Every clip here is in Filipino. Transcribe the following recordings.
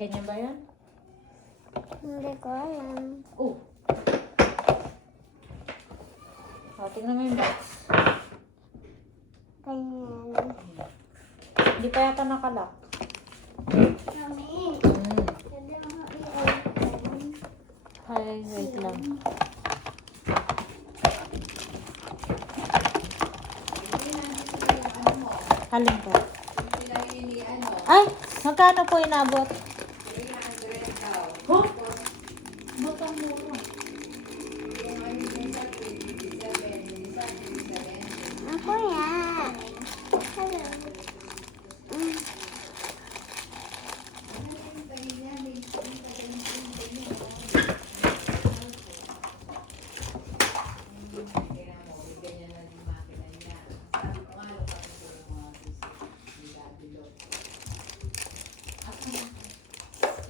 Ganyan ba yan? Hindi ko alam. Oh. Tingnan mo yung box. Ganyan. Hindi pa yata nakalak. Mami. Pwede mo i-open. Ay, wait lang. Halin ko. Ay! Magkano po inabot? 300 daw. Huh? Butang muro. Ako yan. Hello.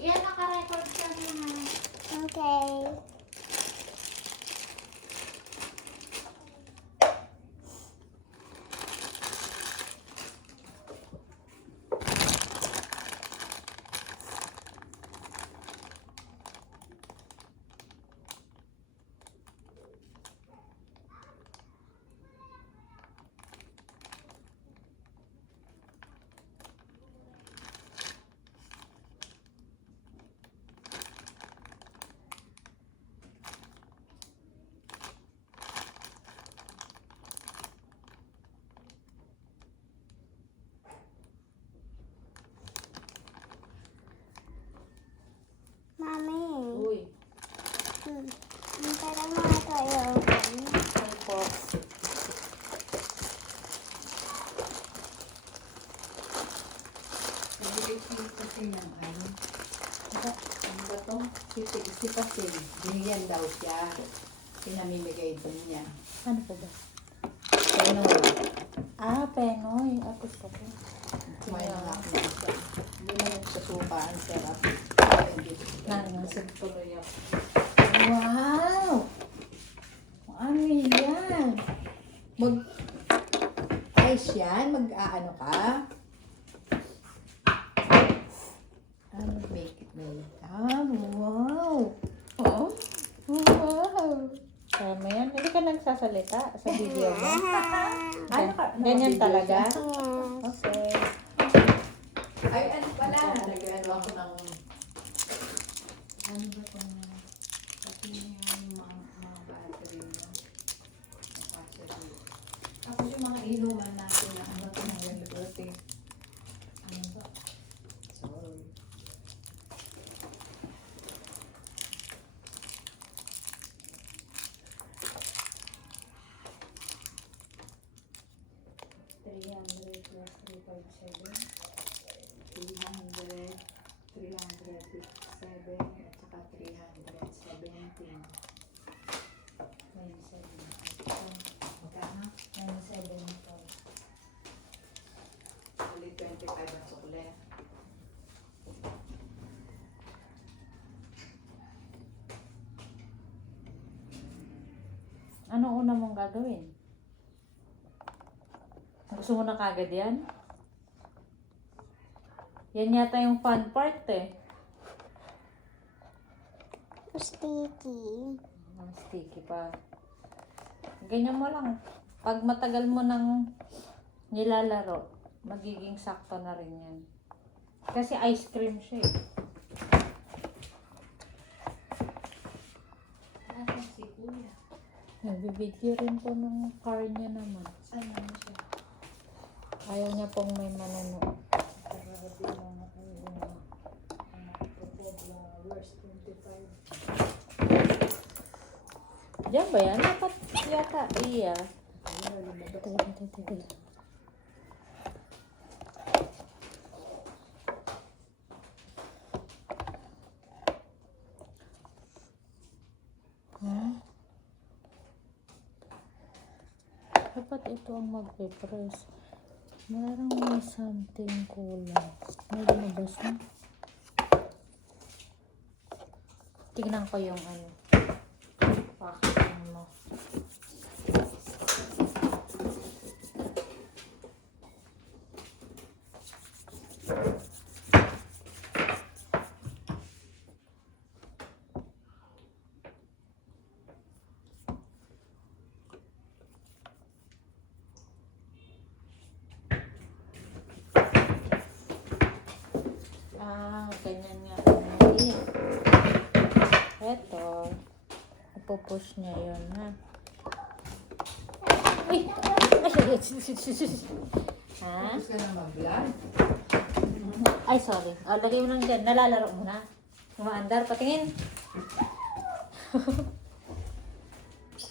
Yan, naka-record siya na. Okay. Mami. Uy. Pwede mo ito i-open. Ay po. Kasi ng ano. Ano ba to? Si Pasil. Binigyan daw siya. Pinamimigay doon niya. Ano po ba? Penoy. Ah, Penoy. Apos ko po. Kumain ng ako na siya. Hindi na nagsusupaan siya. Nangasig tuloy ako. Wow! Ano yan? Ice yan? Mag-aano ka? Ano make it made? Wow! Oo? Wow! Kaya mo yan. Hindi ka nagsasalita sa video mo. Ano ka? Ganyan video talaga? Yes. Okay. Ay, ano pala? Nag-ano ako ng... Ano ba ito? Pati yung mga battery mo. Tapos yung mga inuman natin na ano ito ng gano'n. Ano ba? Sorry. +357. 300, 357, at saka 317. 97. Magkano? 97 po. Ulit 25 ang sukle. Anong una mong gagawin? Gusto mo na kagad yan? Yan yata yung fun part eh. Sticky. Ang sticky pa. Ganyan mo lang. Pag matagal mo nang nilalaro, magiging sakto na rin yan. Kasi ice cream siya eh. Nasaan si Kuya? Nagbibideo rin po ng car niya naman. Saan naman siya? Ayaw niya pong may manonood. Grabe mga worst 25. Diyan ba yan? Dapat yata iya. Huh? Dapat ito ang magpe-press. Parang may something kulang. May lumabas na. Tignan ko yung ano. Packaging mo. eto. Ipupush niya yun, ha? Ay! Ha? Tapos ka na mag-vlog. Ay, sorry. O, lagay mo lang dyan. Nalalaro mo na. Umaandar, patingin.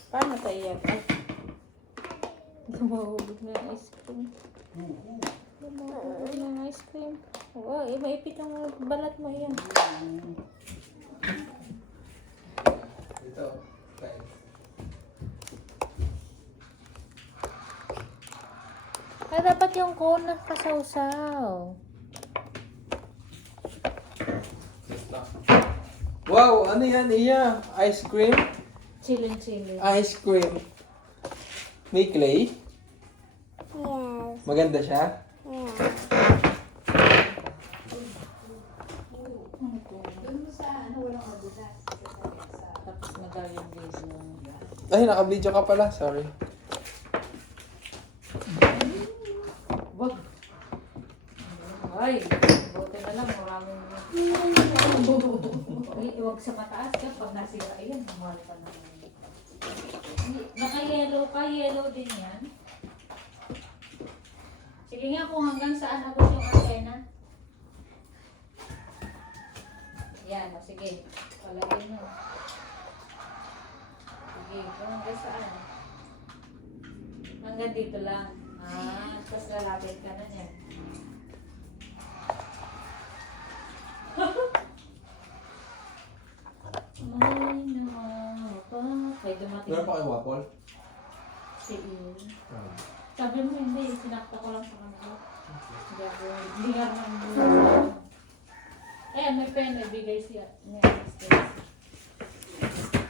Paano to iyan? Ay. Lumahubog na yung ice cream. Lumahubog na yung ice cream. Oo, maipit ang balat mo yan. Ito. Ay, dapat yung cone kasawsaw. Wow, ano yan, Iya? Ice cream? Chilling. Ice cream. May clay? Yes. Maganda siya? Yeah. Doon mo sa walang madulas. Tapos nagayong video. Ay, naka-video ka pala. Sorry. Wag. Ay, buti na lang. Maraming... Ay, huwag sa mataas ka. Pag nasira, ayan, mahal pa naman. Naka-yellow ka. Yellow din yan. Sige nga kung hanggang saan abot yung antena. Yan, o sige. Palagay mo. Sige, kung hanggang saan. Hanggang dito lang. Tapos lalapit ka na niyan. Ay, nakakapay. Dumating Meron pa kayo waffle? si Il. Sabi mo hindi, sinakta ko lang sa kanila. Hindi nga naman. Eh, may pen, nabigay siya.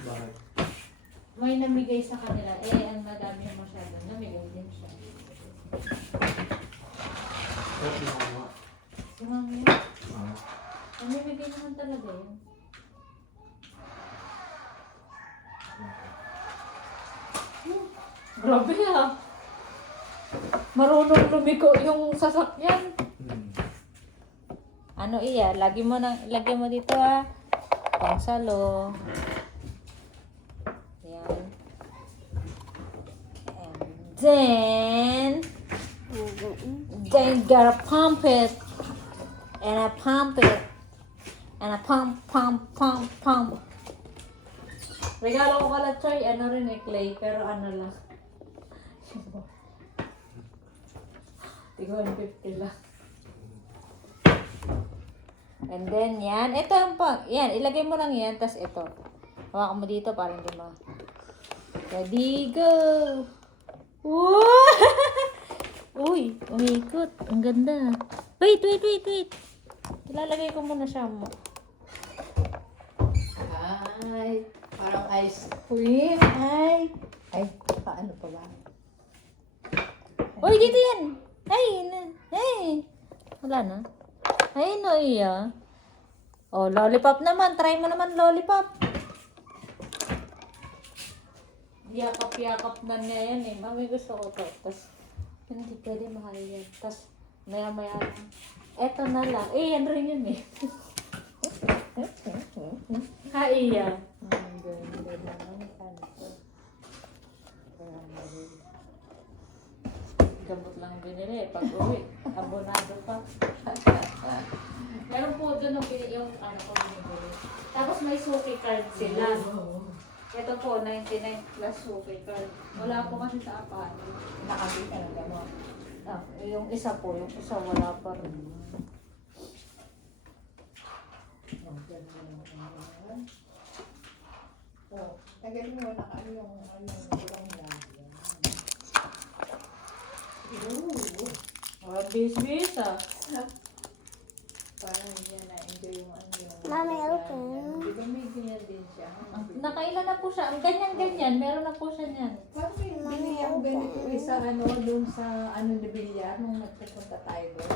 Bakit? May namigay sa kanila. Eh, ang madami na masyado. Namigay din siya. Si Mami, namimigay naman talaga yun. Grabe ah. Marunong lumiko yung sasakyan. Ano iya? Lagyan mo dito ah. Pangsalo. Yan. And then gotta pump it. And I pump it. And I pump. Regalo ko pala, Choy. Ano rin eh, clay. Pero ano lang. Tigwan 50 lang. And then, yan. Ito ang pang. Yan, ilagay mo lang yan. Tapos ito. Hawakan mo dito para hindi ma... Ready, go! Wow! Uy, umikot. Ang ganda. Wait. Ilalagay ko muna siya mo. Ay, parang ice cream. Ay, paano pa ba? Uy, dito yan! Ay! Wala na. Ay, no, iya. Oh, lollipop naman. Try mo naman lollipop. Yakap-yakap na niya yan eh. Mami, gusto ko to. Tapos, hindi pwede mahal yan. Tapos, maya-maya lang. Eto na lang. Eh, yan rin yun eh. Ha, iya. Ang ganda naman. Gamot lang binili eh. Pag-uwi, abonado pa. Meron po doon yung ano ko binibili. Tapos may suki card sila. Ito po, 99 plus suki card. Wala po kasi sa apan. Nakabita na gano'n. Yung isa po, yung isa wala pa rin. Oh, tagalin mo na yung ulang yan. Bis-bis ah. Parang yan na-enjoy yung yung... Mami, open. Di ba may ganyan din siya? Nakailan na po siya. Ang ganyan-ganyan, meron na po siya niyan. Parang may biniyang ganito isa doon sa ni Bilyar nung nagpupunta tayo doon.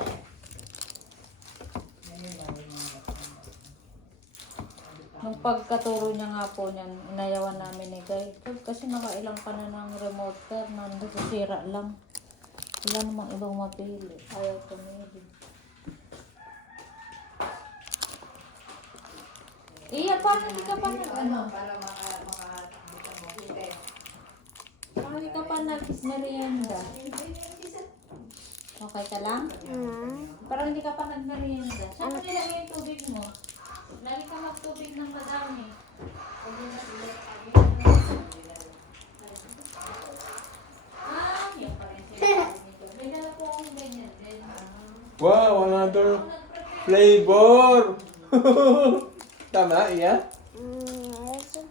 Nung pagkaturo niya nga po niyan, inayawan namin ni Guy. Kasi nakailang ka na ng remote car, nasisira lang. Wala namang ibang mapili. Ayaw pumili. Iya, paano hindi ka pa ano? Para makabuksan mo. Hindi. Paano hindi ka pa nag-merienda? Okay ka lang? Parang hindi ka pa nag-merienda. Saan mo nilagay yung tubig mo? Lagi ka magtubig ng madami. Yan pa rin sinasabi nito. May dala po akong ganyan din. Wow, another flavor! Tama, iya? Yes.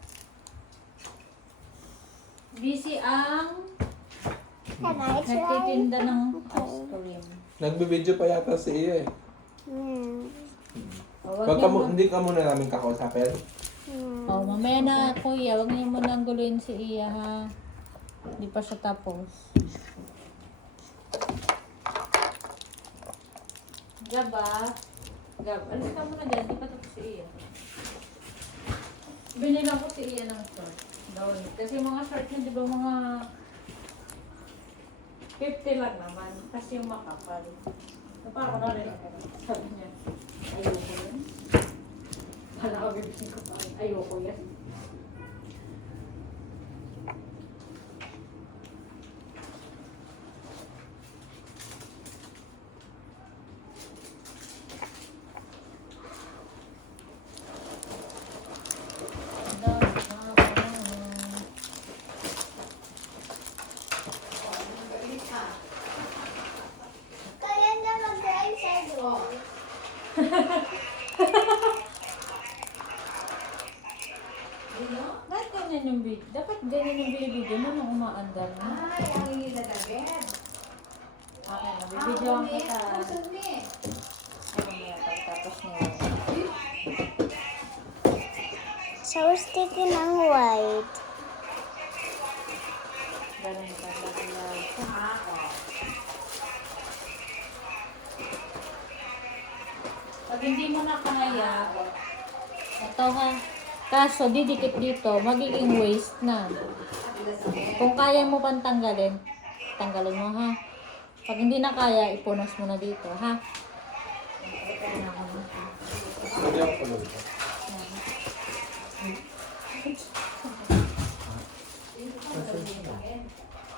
Busy ang Can I try? nagtitinda ng ice cream. Nagbibideo pa yata si iya eh. O, Wag ka hindi ka muna namin kakausapin. Oh, mamaya na kuya, wag niyo muna guluhin si Iya ha. Hindi pa siya tapos. Gaba. Gab, alis ka muna dyan, di pa tapos si Iya. Binilang ko si Iya ng short. Down. Kasi mga short niya, di ba mga 50 lang naman. Kasi yung makapal. Parang ko na rin. Sabi niya, ayoko yun. Hala ko bibigyan ko pa rin. Ayoko yan. Kaya na mag-grind sa doon. Bakit ganyan yung video? Dapat ganyan yung video mo nung umaandar na. Ay, ang ilalagyan. Okay, nabibidyoan kita. Kusog ni. Ay, mamaya pagtapos niya. So sticky ng white. Ganun ka lagi. Pag hindi mo na kaya, ito ha. Kaso, didikit dito, magiging waste na. Kung kaya mo pang tanggalin, tanggalin mo ha. Pag hindi na kaya, ipunas mo na dito ha. Hindi ako pala.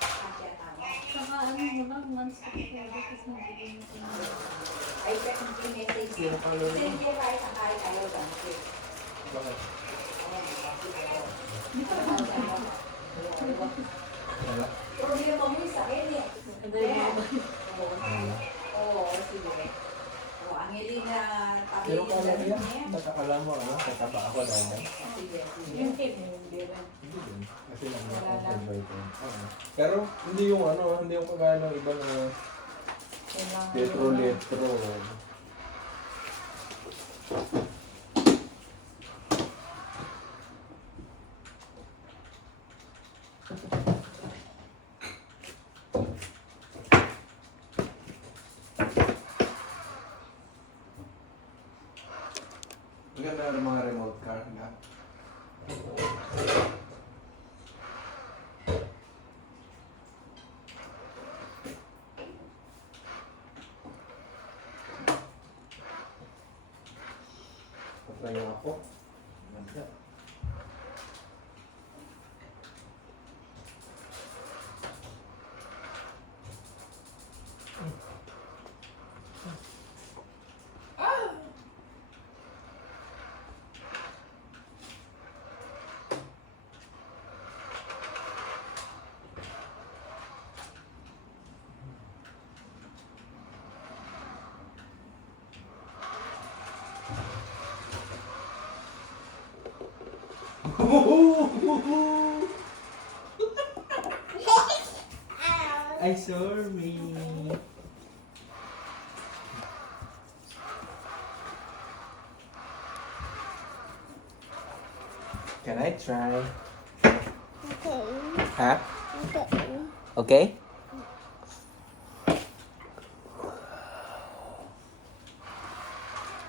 Saka ano mo lang, once na kasi nabigyan mo Ay, pero pinitake. Sino pang lolo? Hindi ko kahit ang kahit ayaw lang. Bakit? Wala? Problema mo yung sa akin eh. Oo, sige. O, Angelina, Pero tabi kala niya, niya. nakakala mo ano, kataba ako dahil yan. Sige, sige. yung tip mo, hindi rin. Hindi din. Kasi lang ako ito. Pero hindi yung ano, hindi yung kagaya ng iba na letro. Ang ganda ng mga remote car na. Patay ako. Ganda. I saw me. Can I try? Okay. Ha? Okay. Okay?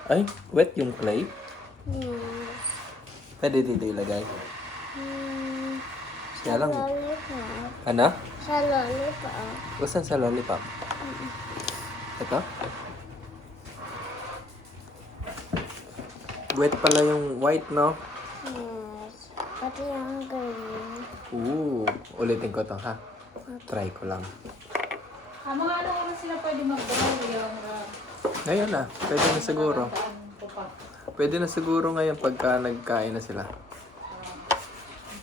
Ay, wet yung clay. Pwede dito ilagay. Kaya lang, Lollipop. ano? Sa lollipop. Gusto sa lollipop? Ito? Wet pala yung white, no? Yes. Pati yung green. Ulitin ko to, ha? Try ko lang. Mga ano oras sila pwede mag-draw yung... Ngayon na, pwede na siguro. Natatandaan ko pa. Pwede na siguro ngayon pagka nagkain na sila.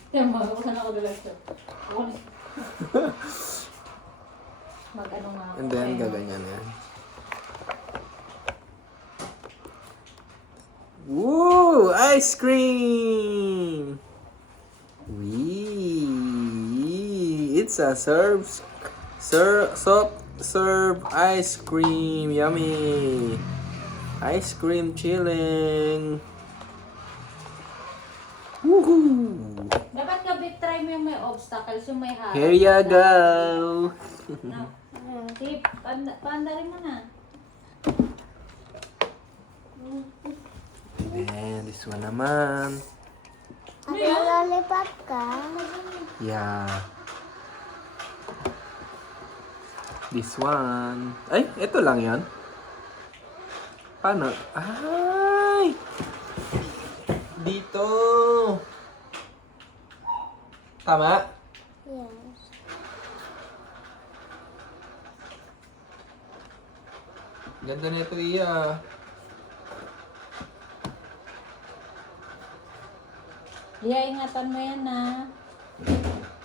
Kaya mag-usan ako doon ito. Mag-ano nga ako. And then, Kaya- gaganyan yan. Woo! Ice cream! Wee! It's a soft serve ice cream. Yummy! Ice cream chilling. Woohoo! Dapat gabi try mo yung may obstacles, yung may harap. Here you go! No. Sige, paandarin mo na. And this one naman. Ate, lollipop ka? Yeah. This one. Ay, ito lang yan. Paano? Ay! Dito. Tama? Yes. Ganda na ito, Iya. Iya, ingatan mo yan na.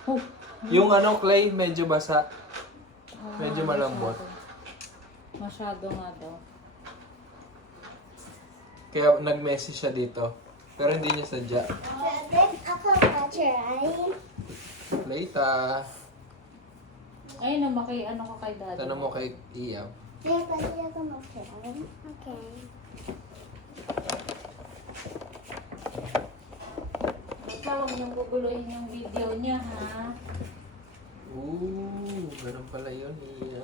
Oh. Yung ano, clay, medyo basa. Medyo Ah, malambot. Masyado nga daw. Kaya nag-message siya dito. Pero hindi niya sadya. Then ako pa-try. Later. Ayun, ano ko kay daddy. Tanong mo kay Iya. Then pwede ako mag-try. Okay. Basta huwag niyong guguluhin yung video niya, ha? Ooh, ganun pala yun, Iya.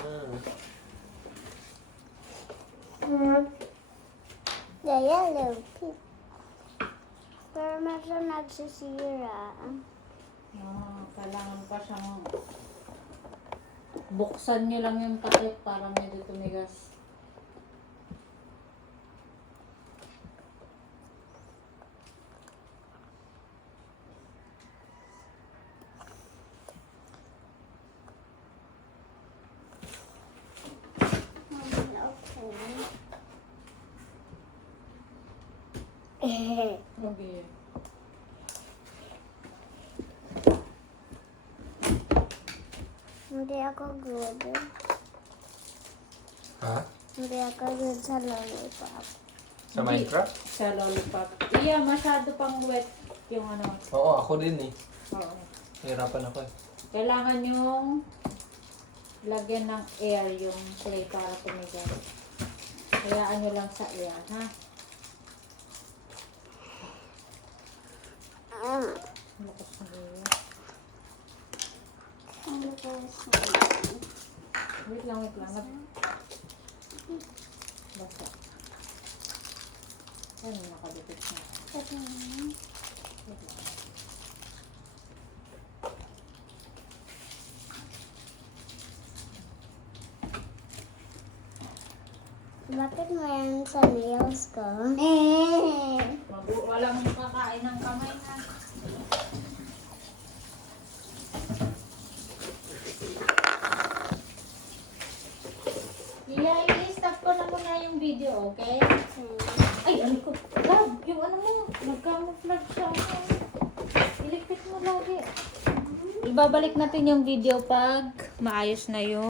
The yellow pink. Pero medyo nagsisira. Kailangan pa siyang buksan niyo lang yung takip para medyo tumigas. Okay. Okay. Hindi ako good. Ha? Hindi ako good sa lollipop. Sa Minecraft? Sa lollipop. Iya, masyado pang wet yung ano. Oo, ako din eh. Oo. Hirapan ako eh. Kailangan yung lagyan ng air yung clay para tumigas. Hayaan nyo lang sa air, ha? Lakas na air. Wait lang, wait lang. Basta. Ano, nakadikit na. Wait lang. Bakit mo yan sa nails ko? Walang kakain ng kamay na. Iya, i-stop ko na muna yung video, okay? Ay, ano ko? Love, yung ano mo, nag-camouflage siya. Iligpit mo lagi. Ibabalik natin yung video pag maayos na yung